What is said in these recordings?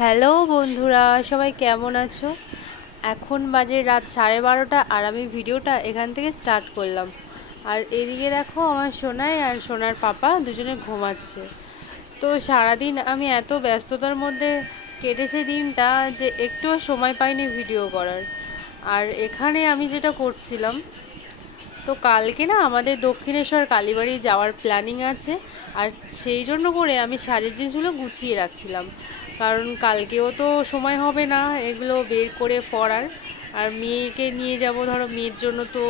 Hello বন্ধুরা, সবাই কেমন আছো? এখন বাজে রাত 12:30 আর আমি ভিডিওটা এখান থেকে স্টার্ট করলাম। আর এদিকে দেখো আমার সোনাই আর সোনার পাপা দুজনে ঘুমাচ্ছে। তো সারাদিন আমি এত ব্যস্ততার মধ্যে কেটেছে দিনটা যে একটুও সময় পাইনি ভিডিও করার। আর এখানে আমি যেটা করছিলাম, তো কালকে না আমাদের দক্ষিণেশ্বর কালীবাড়ি যাওয়ার প্ল্যানিং আছে। আর সেই জন্য করে আমি শাড়ির জিনিসগুলো গুছিয়ে রাখছিলাম, কারণ কালকেও তো সময় হবে না এগুলো বের করে পরার। আর মেয়েকে নিয়ে যাব, ধরো মেয়ের জন্য তো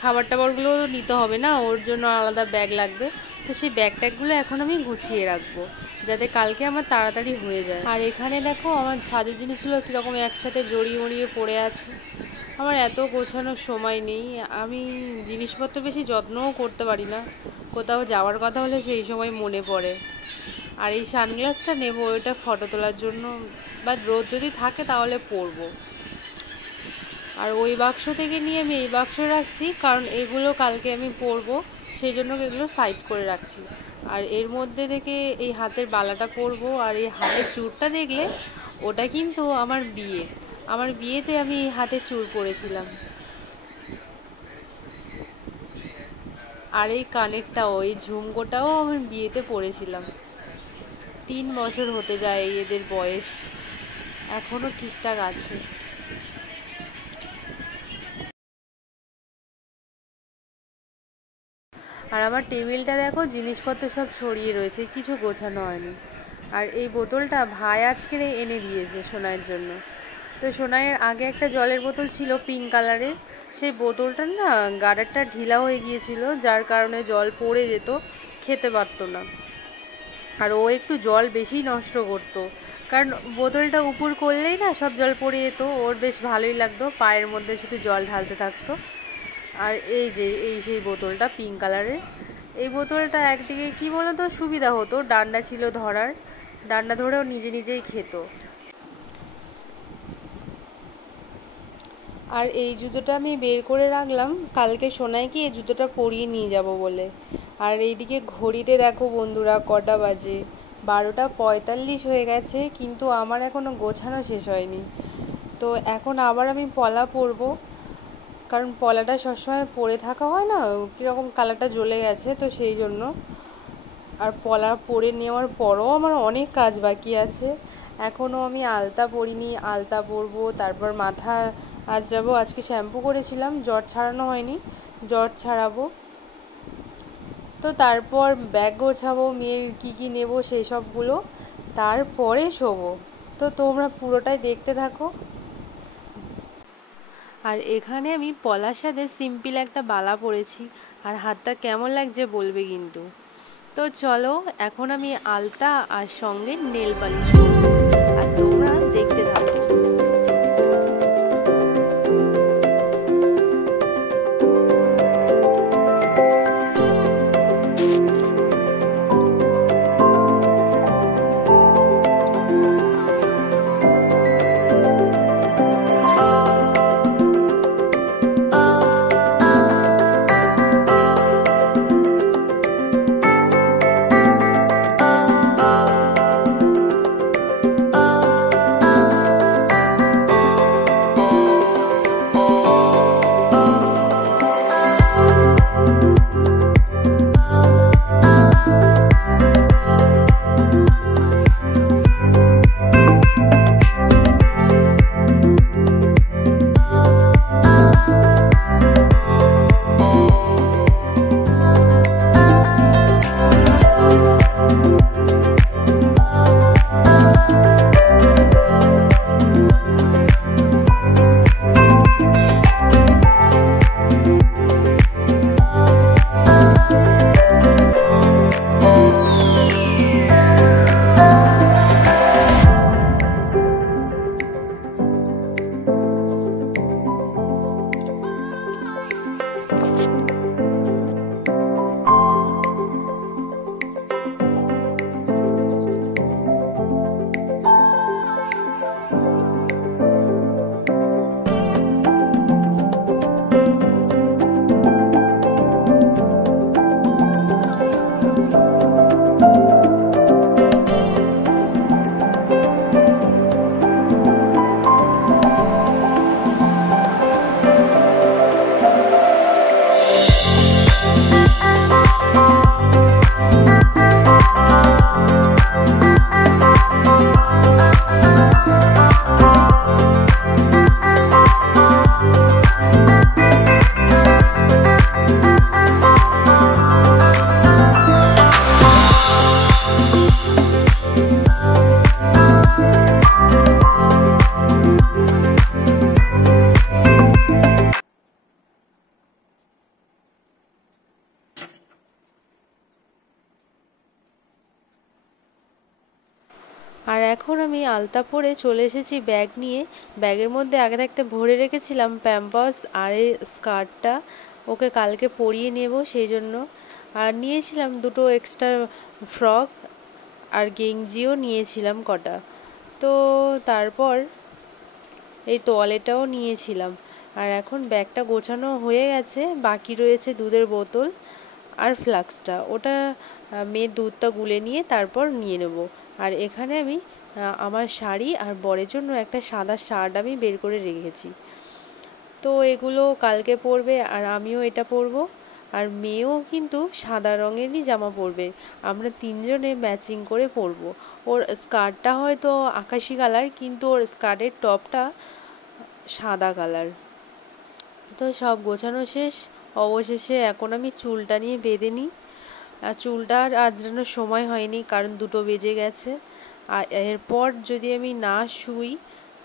খাবার টাবারগুলো নিতে হবে না, ওর জন্য আলাদা ব্যাগ লাগবে। তো সেই ব্যাগ ট্যাগগুলো এখন আমি গুছিয়ে রাখবো যাতে কালকে আমার তাড়াতাড়ি হয়ে যায়। আর এখানে দেখো আমার সাজের জিনিসগুলো কীরকম একসাথে জড়িয়ে মড়িয়ে পড়ে আছে। আমার এত গোছানোর সময় নেই, আমি জিনিসপত্র বেশি যত্নও করতে পারি না। কোথাও যাওয়ার কথা হলে সেই সময় মনে পড়ে। আর এই সানগ্লাসটা নেব, এটা ফটো তোলার জন্য, বা রোদ যদি থাকে তাহলে পরবো। আর ওই বাক্স থেকে নিয়ে আমি এই বাক্স রাখছি, কারণ এগুলো কালকে আমি পরবো, সেই জন্য এগুলো সাইড করে রাখছি। আর এর মধ্যে থেকে এই হাতের বালাটা পরবো। আর এই হাতের চূড়টা দেখলে, ওটা কিন্তু আমার বিয়েতে আমি এই হাতে চূড় পরেছিলাম। আর এই কানেরটাও, এই ঝুমকোটাও আমার বিয়েতে পরেছিলাম। 3 বছর হতে যায় এদের বয়স, এখনো ঠিকঠাক আছে। আর আমার টেবিলটা দেখো, জিনিসপত্র সব ছড়িয়ে রয়েছে, কিছু গোছানো হয়নি। আর এই বোতলটা ভাই আজকে এনে দিয়েছে সোনাইয়ের জন্য। তো সোনাইয়ের আগে একটা জলের বোতল ছিল পিঙ্ক কালারের, সেই বোতলটার না গার্ডারটা ঢিলা হয়ে গিয়েছিল, যার কারণে জল পড়ে যেত, খেতে পারতো না। আর ও একটু জল বেশি নষ্ট করতো, কারণ বোতলটা উপর করলেই না সব জল পড়ে যেত। ওর বেশ ভালোই লাগতো, পায়ের মধ্যে শুধু জল ঢালতে থাকতো। আর এই সেই বোতলটা পিঙ্ক কালারের, এই বোতলটা একদিকে কি বলতো সুবিধা হতো, ডান্ডা ছিল ধরার, ডান্ডা ধরেও নিজেই খেত। আর এই জুতোটা আমি বের করে রাখলাম কালকে সোনাইকে এই জুতোটা পরিয়ে নিয়ে যাব বলে। আর এইদিকে ঘড়িতে দেখো বন্ধুরা কটা বাজে, 12:45 হয়ে গেছে, কিন্তু আমার এখনো গোছানো শেষ হয়নি। তো এখন আবার আমি পলা পরবো, কারণ পলাটা সবসময় পরে থাকা হয় না, কীরকম কালারটা জ্বলে গেছে, তো সেই জন্য। আর পলা পরে নেওয়ার পরও আমার অনেক কাজ বাকি আছে, এখনও আমি আলতা পরিনি, আলতা পরবো, তারপর মাথা আঁচড়াবো। আজকে শ্যাম্পু করেছিলাম, জট ছাড়ানো হয়নি, জট ছাড়াবো। তো তারপর ব্যাগ গোছাবো, মেয়ের কী নেবো সেই সবগুলো, তারপরে শোবো। তো তোমরা পুরোটাই দেখতে থাকো। আর এখানে আমি পলার সাথে সিম্পল একটা বালা পরেছি, আর হাতটা কেমন লাগছে বলবে কিন্তু। তো চলো, এখন আমি আলতা আর সঙ্গে নেল পালিশ করবো, আর তোমরা দেখতে থাকো। আর এখন আমি আলতা পরে চলে এসেছি ব্যাগ নিয়ে। ব্যাগের মধ্যে আগে থাকতে ভরে রেখেছিলাম প্যাম্পার্স আর এই স্কার্টটা, ওকে কালকে পরিয়ে নেব সেই জন্য। আর নিয়েছিলাম দুটো এক্সট্রা ফ্রক আর গেঞ্জিও নিয়েছিলাম কটা। তো তারপর এই তোয়ালেটাও নিয়েছিলাম। আর এখন ব্যাগটা গোছানো হয়ে গেছে, বাকি রয়েছে দুধের বোতল আর ফ্লাক্সটা, ওটা মেয়ের দুধটা গুলে নিয়ে তারপর নিয়ে নেব। আর এখানে আমি আমার শাড়ি আর বরের জন্য একটা সাদা শার্ট আমি বের করে রেখেছি। তো এগুলো কালকে পরবে আর আমিও এটা পরবো। আর মেয়েও কিন্তু সাদা রঙেরই জামা পরবে, আমরা তিনজনে ম্যাচিং করে পরবো। ওর স্কার্টটা হয়তো আকাশি কালার, কিন্তু ওর স্কার্টের টপটা সাদা কালার। তো সব গোছানো শেষ, অবশেষে এখন আমি চুলটা নিয়ে বেঁধে নিই। আর চুলটা আর আঁচড়ানোর সময় হয়নি, কারণ 2টো বেজে গেছে। আর এরপর যদি আমি না শুই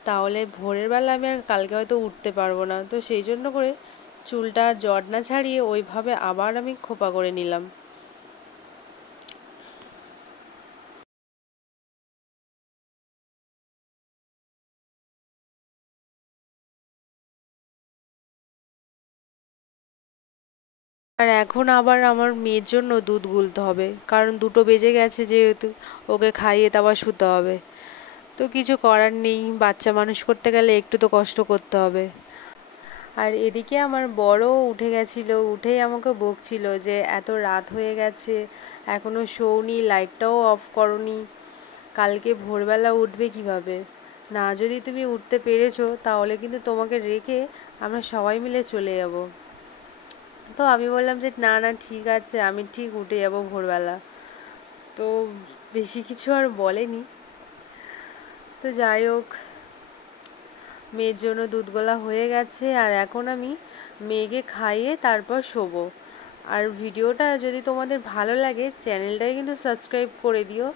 তাহলে ভোরের বেলা আমি আর কালকে হয়তো উঠতে পারবো না। তো সেই জন্য করে চুলটা জট না ছাড়িয়ে ওইভাবে আবার আমি খোপা করে নিলাম। আর এখন আবার আমার মেয়ের জন্য দুধ গুলতে হবে, কারণ 2টো বেজে গেছে যেহেতু, ওকে খাইয়ে তারপর শুতে হবে। তো কিছু করার নেই, বাচ্চা মানুষ করতে গেলে একটু তো কষ্ট করতে হবে। আর এদিকে আমার বড়ও উঠে গেছিল, উঠেই আমাকে বকছিল যে এত রাত হয়ে গেছে এখনো শোওনি, লাইটটাও অফ করনি, কালকে ভোরবেলা উঠবে কিভাবে? না যদি তুমি উঠতে পেরেছো তাহলে কিন্তু তোমাকে রেখে আমরা সবাই মিলে চলে যাব। তো আমি বললাম যে না না ঠিক আছে, আমি ঠিক উঠে যাব ভোরবেলা। তো বেশি কিছু আর বলেনি। তো যাই হোক, মেয়ের জন্য দুধ গোলা হয়ে গেছে আর এখন আমি মেয়েকে খাইয়ে তারপর শোবো। আর ভিডিওটা যদি তোমাদের ভালো লাগে চ্যানেলটাকে কিন্তু সাবস্ক্রাইব করে দিও।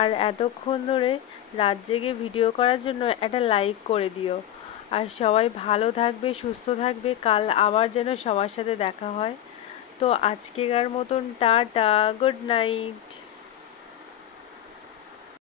আর এতক্ষণ ধরে রাত জেগে ভিডিও করার জন্য একটা লাইক করে দিও। আর সবাই ভালো থাকবে, সুস্থ থাকবে, কাল আবার যেন সবার সাথে দেখা হয়। তো আজকেকার মতন টাটা, গুড নাইট।